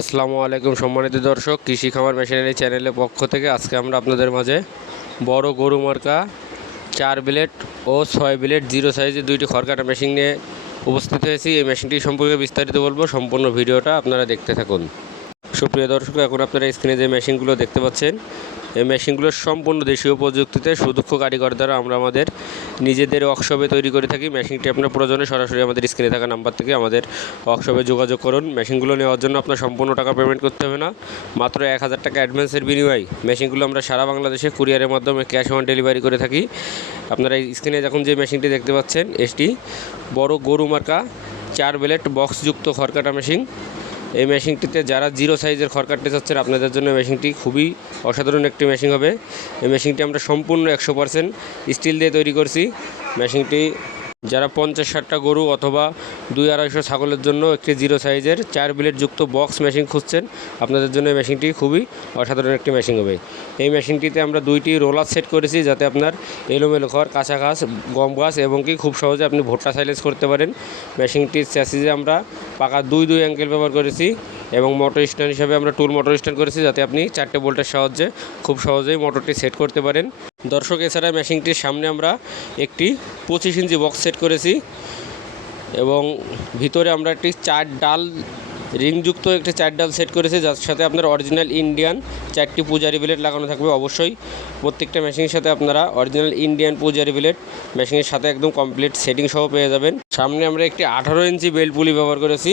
আসসালামু আলাইকুম সম্মানিত দর্শক, কৃষি খামার মেশিনারি চ্যানেলের পক্ষ থেকে আজকে আমরা আপনাদের মাঝে বড় গরু মার্কা 4 ব্লেড ও 6 ব্লেড জিরো সাইজের দুইটি খড়কাটা মেশিন নিয়ে উপস্থিত হয়েছি। এই মেশিনটি সম্পর্কে বিস্তারিত বলবো, সম্পূর্ণ ভিডিওটা আপনারা দেখতে থাকুন। সুপ্রিয় দর্শক, এখন আপনারা স্ক্রিনে যে মেশিনগুলো দেখতে পাচ্ছেন, এই মেশিনগুলো সম্পূর্ণ দেশীয় প্রযুক্তিতে সুদক্ষ কারিগর দ্বারা আমরা আমাদের নিজেদের ওয়ার্কশপে তৈরি করে থাকি। মেশিনটি আপনার প্রয়োজনে সরাসরি আমাদের স্ক্রিনে থাকা নাম্বার থেকে আমাদের ওয়ার্কশপে যোগাযোগ করুন। মেশিনগুলো নেওয়ার জন্য আপনার সম্পূর্ণ টাকা পেমেন্ট করতে হবে না, মাত্র 1000 টাকা অ্যাডভান্সের বিনিময়ে মেশিনগুলো আমরা সারা বাংলাদেশে কুরিয়ারের মাধ্যমে ক্যাশ অন ডেলিভারি করে থাকি। আপনারা এই স্ক্রিনে যখন যে মেশিনটি দেখতে পাচ্ছেন, এটি বড় গরু মার্কা 4 ব্লেড বক্সযুক্ত খড়কাটা মেশিন। এই মেশিনটিতে যারা জিরো সাইজের খড় কাটতে চাচ্ছেন, আপনাদের জন্য মেশিনটি খুবই অসাধারণ একটি মেশিন হবে। এই মেশিনটি আমরা সম্পূর্ণ 100% স্টিল দিয়ে তৈরি করছি। মেশিনটি যারা 50-60টা গরু অথবা 200-250 ছাগলের জন্য একটি জিরো সাইজের 4 ব্লেড যুক্ত বক্স মেশিন খুঁজছেন, আপনাদের জন্য এই মেশিনটি খুবই অসাধারণ একটি মেশিন হবে। এই মেশিনটিতে আমরা দুইটি রোলার সেট করেছি, যাতে আপনার এলোমেলো খড়, কাঁচা ঘাস, গম ঘাস এবং কি খুব সহজে আপনি ভুট্টা সাইলেজ করতে পারেন। মেশিনটির চ্যাসিসে আমরা পাকা দুই অ্যাঙ্গেল ব্যবহার করেছি এবং মোটর স্ট্যান্ড হিসাবে আমরা টুল মোটর স্ট্যান্ড করেছি, যাতে আপনি 4টে বোল্টের সাহায্যে খুব সহজেই মোটরটি সেট করতে পারেন। দর্শক, এছাড়া মেশিনটির সামনে আমরা একটি 25 ইঞ্চি বক্স সেট করেছি এবং ভিতরে আমরা একটি 4 ডাল রিংযুক্ত একটি 4 ডাল সেট করেছি, যার সাথে আপনার অরিজিনাল ইন্ডিয়ান 4টি পূজারি ব্লেড লাগানো থাকবে। অবশ্যই প্রত্যেকটা মেশিনের সাথে আপনারা অরিজিনাল ইন্ডিয়ান পূজারি ব্লেড মেশিনের সাথে একদম কমপ্লিট সেটিং সহ পেয়ে যাবেন। সামনে আমরা একটি 18 ইঞ্চি বেল্ট পুলি ব্যবহার করেছি,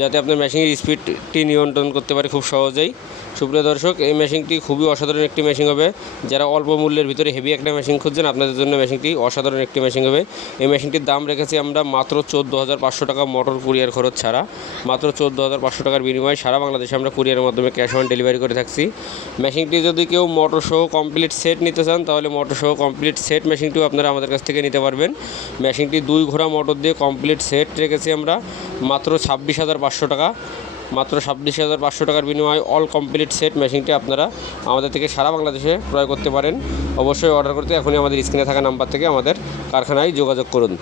যাতে আপনার মেশিনের স্পিডটি নিয়ন্ত্রণ করতে পারে খুব সহজেই। সুপ্রিয় দর্শক, এই মেশিনটি খুবই অসাধারণ একটি মেশিন হবে। যারা অল্প মূল্যের ভিতরে হেভি একটা মেশিন খুঁজছেন, আপনাদের জন্য মেশিনটি অসাধারণ একটি মেশিন হবে। এই মেশিনটির দাম রেখেছি আমরা মাত্র 14,500 টাকা মোটর কুরিয়ার খরচ ছাড়া। মাত্র 14,500 টাকার বিনিময়ে সারা বাংলাদেশে আমরা কুরিয়ারের মাধ্যমে ক্যাশ অন ডেলিভারি করে থাকছি। মেশিনটি যদি কেউ মোটর সহ কমপ্লিট সেট নিতে চান, তাহলে মোটর সহ কমপ্লিট সেট মেশিনটিও আপনারা আমাদের কাছ থেকে নিতে পারবেন। মেশিনটি 2 ঘোড়া মোটর দিয়ে কমপ্লিট সেট রেখেছি আমরা মাত্র 26,500 টাকা। মাত্র 26,500 টাকার বিনিময়ে অল কমপ্লিট সেট মেশিনটি আপনারা আমাদের থেকে সারা বাংলাদেশে ক্রয় করতে পারেন। অবশ্যই অর্ডার করতে এখনই আমাদের স্ক্রিনে থাকা নাম্বার থেকে আমাদের কারখানায় যোগাযোগ করুন।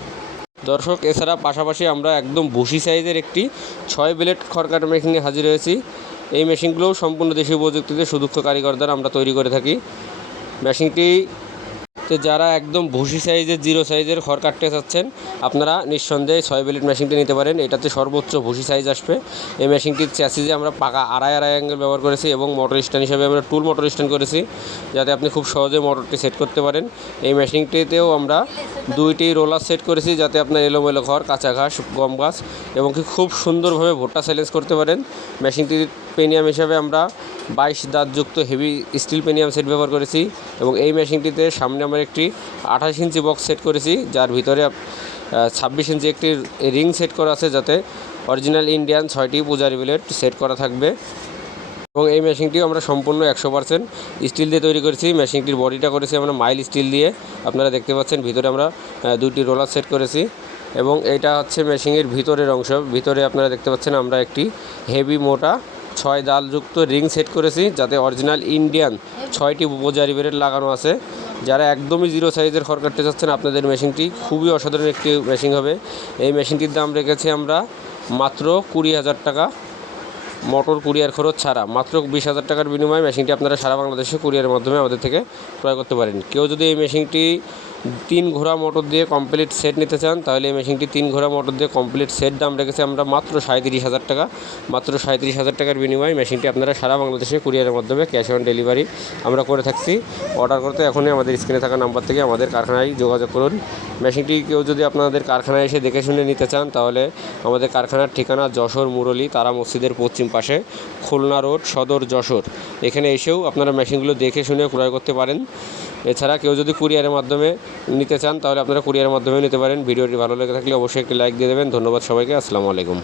দর্শক, এছাড়া পাশাপাশি আমরা একদম ভুসি সাইজের একটি 6 ব্লেড খড়কাটা মেশিন নিয়ে হাজির হয়েছি। এই মেশিনগুলোও সম্পূর্ণ দেশীয় প্রযুক্তিতে সুদক্ষ কারিগর দ্বারা আমরা তৈরি করে থাকি। মেশিনটি যারা একদম ভুসি সাইজের জিরো সাইজের খড় কাটতে চাচ্ছেন, আপনারা নিঃসন্দেহে 6 ব্লেড মেশিনটি নিতে পারেন। এটাতে সর্বোচ্চ ভুসি সাইজ আসবে। এই মেশিনটির চ্যাসিসে আমরা পাকা আড়াই অ্যাঙ্গেল ব্যবহার করেছি এবং মোটর স্ট্যান্ড হিসাবে আমরা টুল মোটর স্ট্যান্ড করেছি, যাতে আপনি খুব সহজে মোটরটি সেট করতে পারেন। এই মেশিনটিতেও আমরা 2টি রোলার সেট করেছি, যাতে আপনার এলোমেলো খড়, কাঁচা ঘাস, গম ঘাস এবং কি খুব সুন্দরভাবে ভুট্টা সাইলেজ করতে পারেন। মেশিনটির পেনিয়াম হিসাবে আমরা 22 দাঁতযুক্ত হেভি স্টিল পেনিয়াম সেট ব্যবহার করেছি এবং এই মেশিনটিতে সামনে আমরা একটি 28 ইঞ্চি বক্স সেট করেছি, যার ভিতরে 26 ইঞ্চি একটি রিং সেট করা আছে, যাতে অরিজিনাল ইন্ডিয়ান 6টি পূজারি ব্লেড সেট করা থাকবে। এবং এই মেশিনটিও আমরা সম্পূর্ণ 100% স্টিল দিয়ে তৈরি করেছি। মেশিনটির বডিটা করেছি আমরা মাইল স্টিল দিয়ে। আপনারা দেখতে পাচ্ছেন ভিতরে আমরা 2টি রোলার সেট করেছি এবং এইটা হচ্ছে মেশিনের ভিতরের অংশ। ভিতরে আপনারা দেখতে পাচ্ছেন আমরা একটি হেভি মোটা 6 ডালযুক্ত রিং সেট করেছি, যাতে অরিজিনাল ইন্ডিয়ান 6টি পূজারি ব্লেড লাগানো আছে। যারা একদমই জিরো সাইজের খড় কাটতে চাচ্ছেন, আপনাদের মেশিনটি খুবই অসাধারণ একটি মেশিন হবে। এই মেশিনটির দাম রেখেছি আমরা মাত্র 20,000 টাকা মোটর কুরিয়ার খরচ ছাড়া। মাত্র 20,000 টাকার বিনিময়ে মেশিনটি আপনারা সারা বাংলাদেশে কুরিয়ারের মাধ্যমে আমাদের থেকে ক্রয় করতে পারেন। কেউ যদি এই মেশিনটি 3 ঘোড়া মোটর দিয়ে কমপ্লিট সেট নিতে চান, তাহলে এই মেশিনটি 3 ঘোড়া মোটর দিয়ে কমপ্লিট সেট দাম রেখেছি আমরা মাত্র 37,000 টাকা। মাত্র 37,000 টাকার বিনিময়ে মেশিনটি আপনারা সারা বাংলাদেশে কুরিয়ারের মাধ্যমে ক্যাশ অন ডেলিভারি আমরা করে থাকছি। অর্ডার করতে এখনই আমাদের স্ক্রিনে থাকা নাম্বার থেকে আমাদের কারখানায় যোগাযোগ করুন। মেশিনটি কেউ যদি আপনাদের কারখানায় এসে দেখে শুনে নিতে চান, তাহলে আমাদের কারখানার ঠিকানা যশোর মুরলী তারা মসজিদের পশ্চিম পাশে, খুলনা রোড, সদর, যশোর। এখানে এসেও আপনারা মেশিনগুলো দেখে শুনে ক্রয় করতে পারেন। এছাড়া কেউ যদি কুরিয়ারের মাধ্যমে নিতে চান, তাহলে আপনারা কুরিয়ারের মাধ্যমে নিতে পারেন। ভিডিওটি ভালো লেগে থাকলে অবশ্যই একটি লাইক দিয়ে দেবেন। ধন্যবাদ সবাইকে। আসসালামু আলাইকুম।